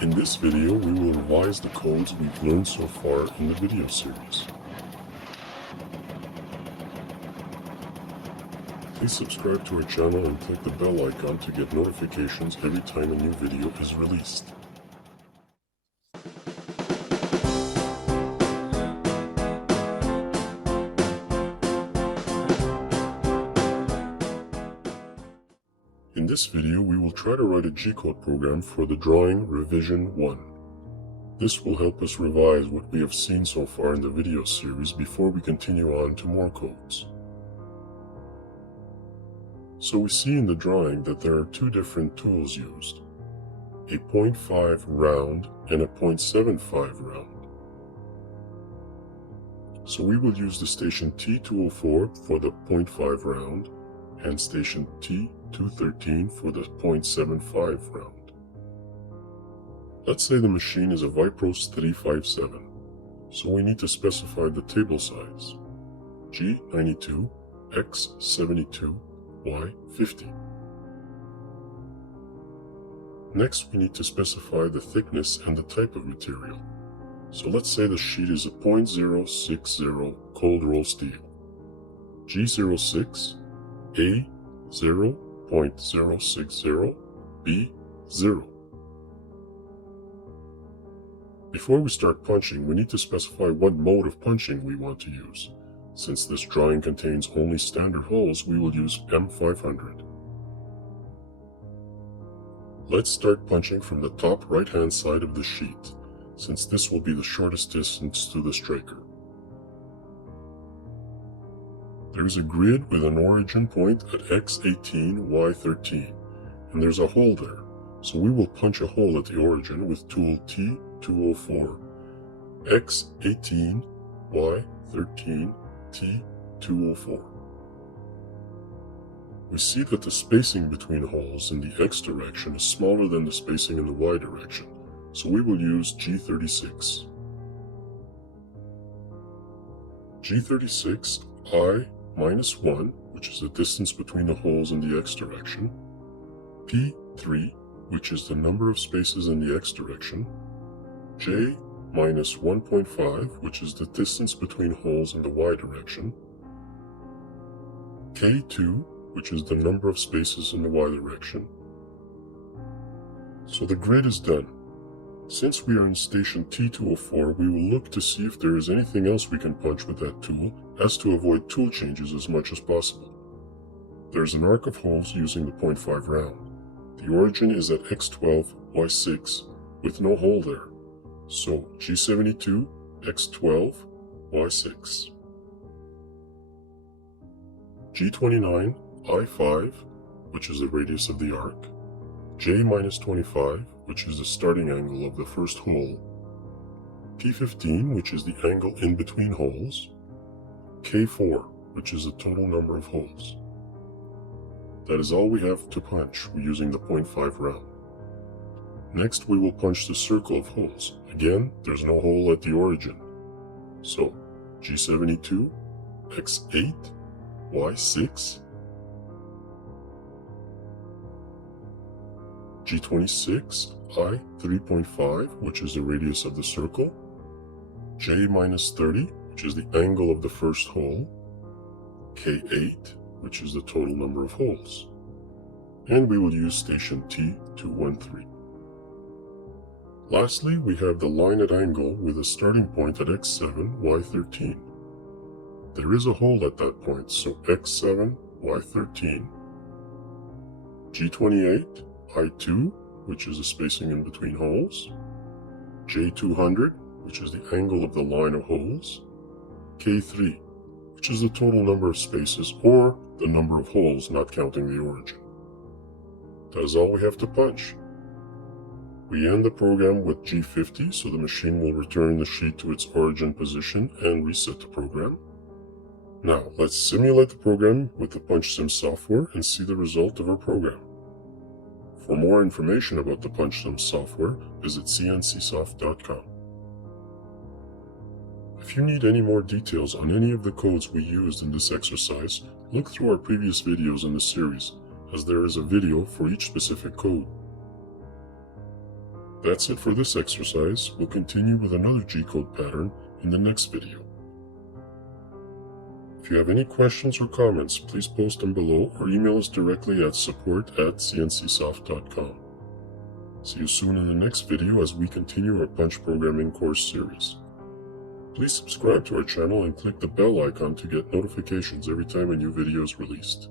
In this video, we will revise the codes we've learned so far in the video series. Please subscribe to our channel and click the bell icon to get notifications every time a new video is released. In this video, we will try to write a G-code program for the drawing revision 1. This will help us revise what we have seen so far in the video series before we continue on to more codes. So we see in the drawing that there are two different tools used, a 0.5 round and a 0.75 round. So we will use the station T204 for the 0.5 round and station T213 for the 0.75 round. Let's say the machine is a Vipros 357, so we need to specify the table size, G92, X72, Y50. Next, we need to specify the thickness and the type of material. So let's say the sheet is a 0.060 cold roll steel, G06, A 0.060, B 0. Before we start punching, we need to specify what mode of punching we want to use. Since this drawing contains only standard holes, we will use M500. Let's start punching from the top right-hand side of the sheet, since this will be the shortest distance to the striker. There is a grid with an origin point at X18, Y13, and there's a hole there, so we will punch a hole at the origin with tool T204, X18, Y13, T204. We see that the spacing between holes in the X direction is smaller than the spacing in the Y direction, so we will use G36. G36, I-1, which is the distance between the holes in the X direction, P3, which is the number of spaces in the X direction, J-1.5, which is the distance between holes in the Y direction, K2, which is the number of spaces in the Y direction. So the grid is done. Since we are in station T204, we will look to see if there is anything else we can punch with that tool, as to avoid tool changes as much as possible. There is an arc of holes using the 0.5 round. The origin is at X12, Y6, with no hole there. So G72, X12, Y6. G29, I5, which is the radius of the arc. J-25, which is the starting angle of the first hole. P15, which is the angle in between holes. K4, which is the total number of holes. That is all we have to punch using the 0.5 round. Next, we will punch the circle of holes. Again, there's no hole at the origin. So, G72, X8, Y6, G26, I3.5, which is the radius of the circle, J-30, which is the angle of the first hole, K8, which is the total number of holes, and we will use station T213. Lastly, we have the line at angle with a starting point at X7, Y13. There is a hole at that point, so X7, Y13, G28, I2, which is the spacing in between holes, J200, which is the angle of the line of holes, K3, which is the total number of spaces or the number of holes not counting the origin. That is all we have to punch. We end the program with G50, so the machine will return the sheet to its origin position and reset the program. Now, let's simulate the program with the PunchSim software and see the result of our program. For more information about the PunchSim software, visit cncsoft.com. If you need any more details on any of the codes we used in this exercise, look through our previous videos in the series, as there is a video for each specific code. That's it for this exercise. We'll continue with another G-code pattern in the next video. If you have any questions or comments, please post them below or email us directly at support@cncsoft.com. See you soon in the next video as we continue our punch programming course series. Please subscribe to our channel and click the bell icon to get notifications every time a new video is released.